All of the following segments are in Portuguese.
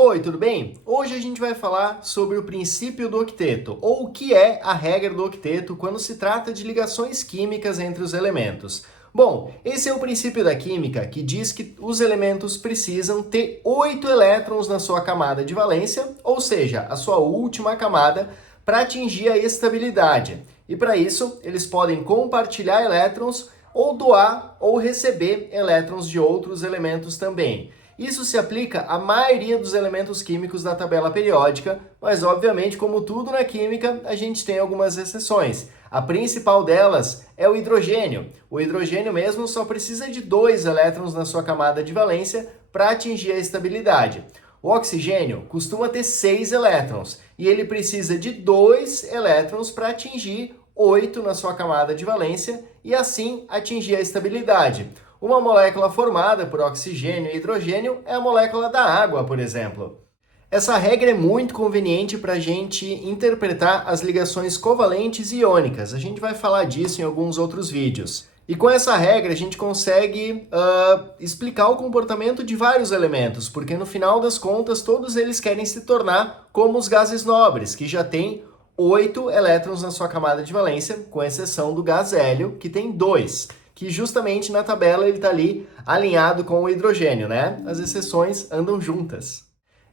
Oi, tudo bem? Hoje a gente vai falar sobre o princípio do octeto, ou o que é a regra do octeto quando se trata de ligações químicas entre os elementos. Bom, esse é o princípio da química que diz que os elementos precisam ter 8 elétrons na sua camada de valência, ou seja, a sua última camada, para atingir a estabilidade. E para isso, eles podem compartilhar elétrons ou doar ou receber elétrons de outros elementos também. Isso se aplica à maioria dos elementos químicos da tabela periódica, mas obviamente, como tudo na química, a gente tem algumas exceções. A principal delas é o hidrogênio. O hidrogênio mesmo só precisa de 2 elétrons na sua camada de valência para atingir a estabilidade. O oxigênio costuma ter 6 elétrons e ele precisa de 2 elétrons para atingir 8 na sua camada de valência e assim atingir a estabilidade. Uma molécula formada por oxigênio e hidrogênio é a molécula da água, por exemplo. Essa regra é muito conveniente para a gente interpretar as ligações covalentes e iônicas. A gente vai falar disso em alguns outros vídeos. E com essa regra a gente consegue explicar o comportamento de vários elementos, porque no final das contas todos eles querem se tornar como os gases nobres, que já têm 8 elétrons na sua camada de valência, com exceção do gás hélio, que tem 2. Que justamente na tabela ele está ali alinhado com o hidrogênio, né? As exceções andam juntas.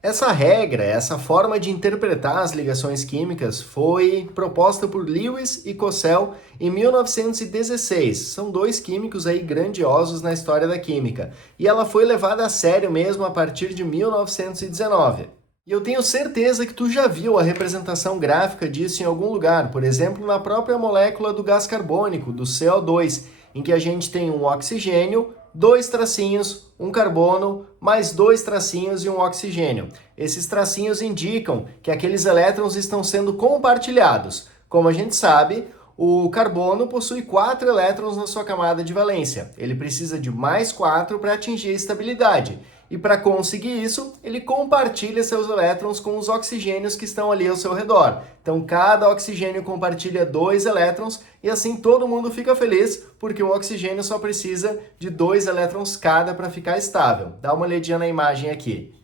Essa regra, essa forma de interpretar as ligações químicas foi proposta por Lewis e Cossell em 1916. São dois químicos aí grandiosos na história da química. E ela foi levada a sério mesmo a partir de 1919. E eu tenho certeza que tu já viu a representação gráfica disso em algum lugar, por exemplo, na própria molécula do gás carbônico, do CO2, em que a gente tem um oxigênio, 2 tracinhos, um carbono, mais 2 tracinhos e um oxigênio. Esses tracinhos indicam que aqueles elétrons estão sendo compartilhados. Como a gente sabe, o carbono possui 4 elétrons na sua camada de valência. Ele precisa de mais 4 para atingir a estabilidade. E para conseguir isso, ele compartilha seus elétrons com os oxigênios que estão ali ao seu redor. Então, cada oxigênio compartilha 2 elétrons e assim todo mundo fica feliz, porque o oxigênio só precisa de 2 elétrons cada para ficar estável. Dá uma olhadinha na imagem aqui.